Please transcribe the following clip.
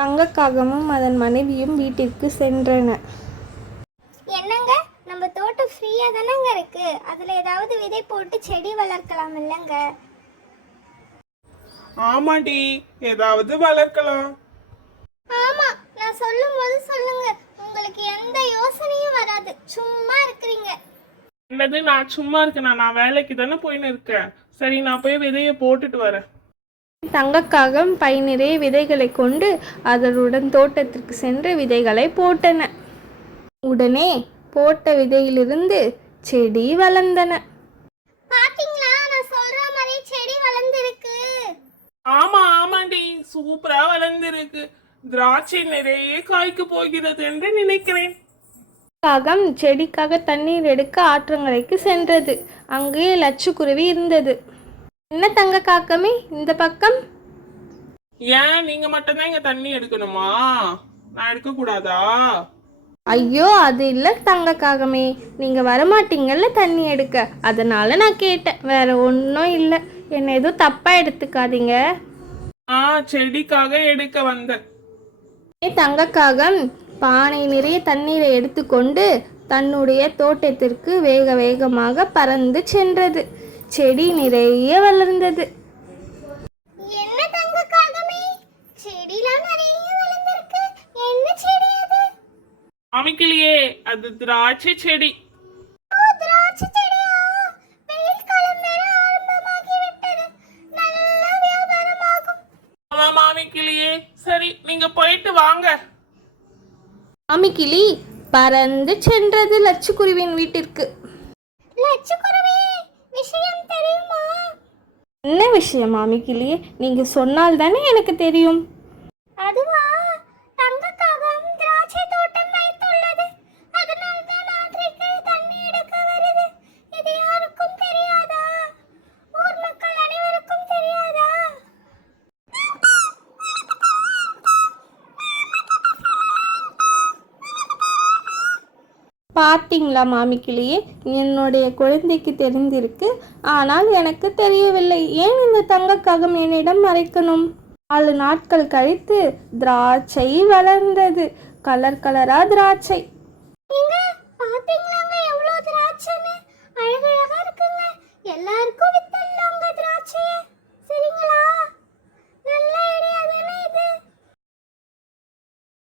தங்கக்காகமும் அதன் மனைவியும் வீட்டிற்கு சென்றன. என்னங்க, நம்ம தோட்டம் ஃப்ரீயா தானங்க இருக்கு, அதுல ஏதாவது விதை போட்டு செடி வளர்க்கலாம் இல்லங்க? ஆமாடி, ஏதாவது வளர்க்கலாம். ஆமா, நான் சொல்லும் போது சொல்லுங்க, உங்களுக்கு எந்த யோசனையும் வராது, சும்மா இருக்கிறீங்க. என்னது, நான் சும்மா இருக்கேனா? நான் வேலைக்கு தானே போயின்னு இருக்கேன். சரி, நான் போய் விதைய போட்டுட்டு வரேன். தங்கக்காகம் பை நிறைய விதைகளை கொண்டு அதனுடன் தோட்டத்திற்கு சென்று விதைகளை போட்டன. உடனே போட்ட விதையிலிருந்து செடி வளர்ந்தன. பாத்தீங்களா, நான் சொல்ற மாதிரி செடி வளர்ந்திருக்கு. ஆமாண்டி, சூப்பரா வளர்ந்திருக்கு. திராட்சை நிறைய காய்க்க போகிறது என்று நினைக்கிறேன். காகம் செடிக்காக தண்ணீர் எடுக்க ஆற்றங்கரைக்கு சென்றது. அங்கே லட்சுக்குருவி இருந்தது. என்ன தங்க காக்கமே, இந்த பக்கம்? ஏன் நீங்க மட்டும்தான் இங்க தண்ணி எடுக்கணுமா? நான் எடுக்க கூடாதா? ஐயோ, அது இல்லை தங்க காகமே, நீங்க வரமாட்டீங்கல்ல தண்ணி எடுக்க, அதனால நான் கேட்டேன், வேற ஒன்றும் இல்லை. என்ன எதுவும் தப்பா எடுத்துக்காதீங்க. செடிக்காக எடுக்க வந்தேன். தங்கக்காகம் பானை நிறைய தண்ணீரை எடுத்துக்கொண்டு தன்னுடைய தோட்டத்திற்கு வேக வேகமாக பறந்து சென்றது. செடி நிறைய வளர்ந்தது. என்ன தங்கக்காகமே, செடிலாம் நிறைய வளர்ந்திருக்கு. என்ன செடி அது? அமைக்கலையே, அது திராட்சை செடி. திராட்சை செடியா? வெயில் காலம் வேற ஆரம்பமாகி விட்டது, நல்ல வியாபாரமாகும். மாமிக்கிளியே, சரி நீங்க போயிட்டு வாங்க. மாமிக்கிளி பறந்து சென்றது லட்சுக்குருவின் வீட்டிற்கு. லட்சுக்குருவி, விஷயம் தெரியுமா? என்ன விஷயம் மாமிக்கிளி? நீங்க சொன்னால் தானே எனக்கு தெரியும். அதுவா, தங்கக்காகம் திராட்சை தோட்டம் வைத்துள்ளது. அதனால தான் ஆற்றிற்கு தண்ணி எடுக்க வருது. இது யாருக்கும் தெரியாதா? ஊர் மக்கள் அனைவருக்கும் தெரியாதா? பார்த்தீங்களா மாமிக்கிளியே, என்னுடைய குழந்தைக்கு தெரிந்திருக்கு, ஆனால் எனக்கு தெரியவில்லை. ஏன் இந்த தங்கக்காகம் என்னிடம் மறைக்கணும்? 4 நாட்கள் கழித்து திராட்சை வளர்ந்தது. கலர் கலரா திராட்சை. இங்க